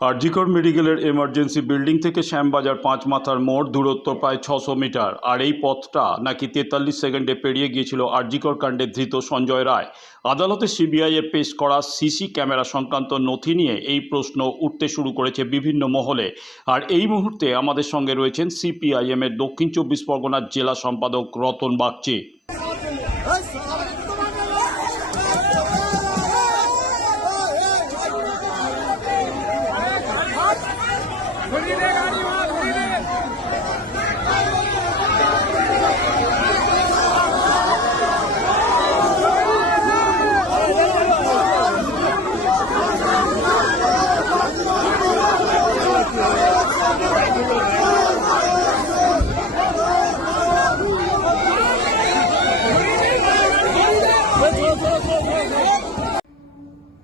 আরজিকর মেডিকেলের emergency building থেকে শ্যামবাজার পাঁচ মাথার মোড়, দূরত্ব প্রায় ছশো মিটার। আর এই পথটা নাকি তেতাল্লিশ সেকেন্ডে পেরিয়ে গিয়েছিল আরজিকর কাণ্ডে ধৃত সঞ্জয় রায়। আদালতে সিবিআই এর পেশ করা সিসি ক্যামেরা সংক্রান্ত নথি নিয়ে এই প্রশ্ন উঠতে শুরু করেছে বিভিন্ন মহলে। আর এই মুহূর্তে আমাদের সঙ্গে রয়েছেন সিপিআইএমের দক্ষিণ চব্বিশ পরগনার জেলা সম্পাদক রতন বাগচি। देगा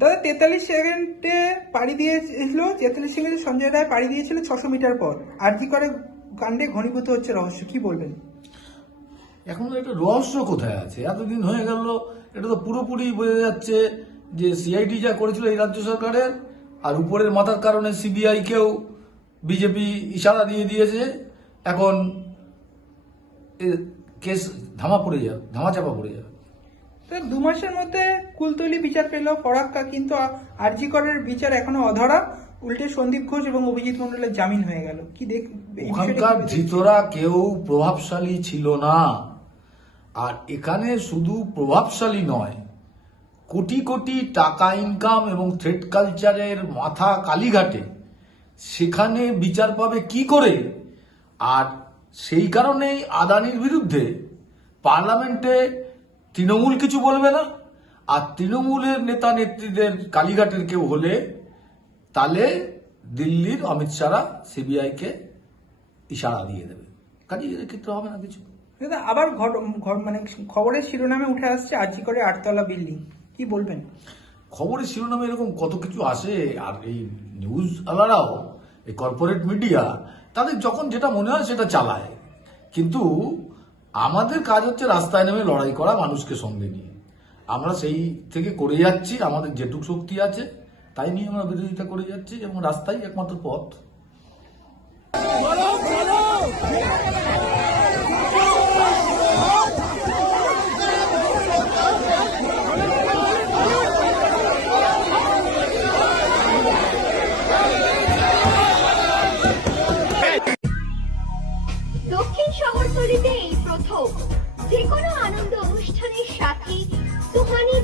দাদা, তেতাল্লিশ সেকেন্ডে পাড়ি দিয়েছিল, তেতাল্লিশ সেকেন্ডে সঞ্জয় রায় পাড়ি দিয়েছিল ছশো মিটার পর আরজি করে কাণ্ডে ঘনীভূত হচ্ছে রহস্য, কি বলবেন? এখন একটা রহস্য কোথায় আছে? এতদিন হয়ে গেল, এটা তো পুরোপুরি বোঝা যাচ্ছে যে সিআইডি যা করেছিল এই রাজ্য সরকারের, আর উপরের মাথার কারণে সিবিআই কেও বিজেপি ইশারা দিয়ে দিয়েছে। এখন কেস ধামা পড়ে যাবে ধামা চাপা পড়ে যাবে। দু মাসের মধ্যে কুলতলি বিচার পেল ফরাক্কা কিন্তু আরজি করের বিচার এখনও অধরা। উল্টে সন্দীপ ঘোষ এবং অভিজিৎ মন্ডলের জামিন হয়ে গেল। কি দেখ ওখানকার ধৃতরা কেউ প্রভাবশালী ছিল না। আর এখানে শুধু প্রভাবশালী নয় কোটি কোটি টাকা ইনকাম এবং থ্রেড কালচারের মাথা কালীঘাটে। সেখানে বিচার পাবে কি করে? আর সেই কারণেই আদানির বিরুদ্ধে পার্লামেন্টে তৃণমূল কিছু বলবে না? আর তৃণমূলের নেতা নেত্রীদের কালীঘাটের কেউ হলে তাহলে দিল্লির অমিত শাহরা সিবিআইকে ইশারা দিয়ে দেবে। কাজে এর ক্ষেত্রে হবে না কিছু। দাদা আবার ঘর মানে খবরের শিরোনামে উঠে আসছে আরজি করে আটতলা বিল্ডিং। কি বলবেন? খবরের শিরোনামে এরকম কত কিছু আসে আর এই নিউজ আলারাও এই কর্পোরেট মিডিয়া তাদের যখন যেটা মনে হয় সেটা চালায়। কিন্তু আমাদের কাজ হচ্ছে রাস্তায় নেমে লড়াই করা মানুষকে সঙ্গে নিয়ে। আমরা সেই থেকে করে যাচ্ছি, আমাদের যেটুক শক্তি আছে, তাই নিয়ে আমরা বিরোধিতা করে যাচ্ছি এবং রাস্তাই একমাত্র পথ।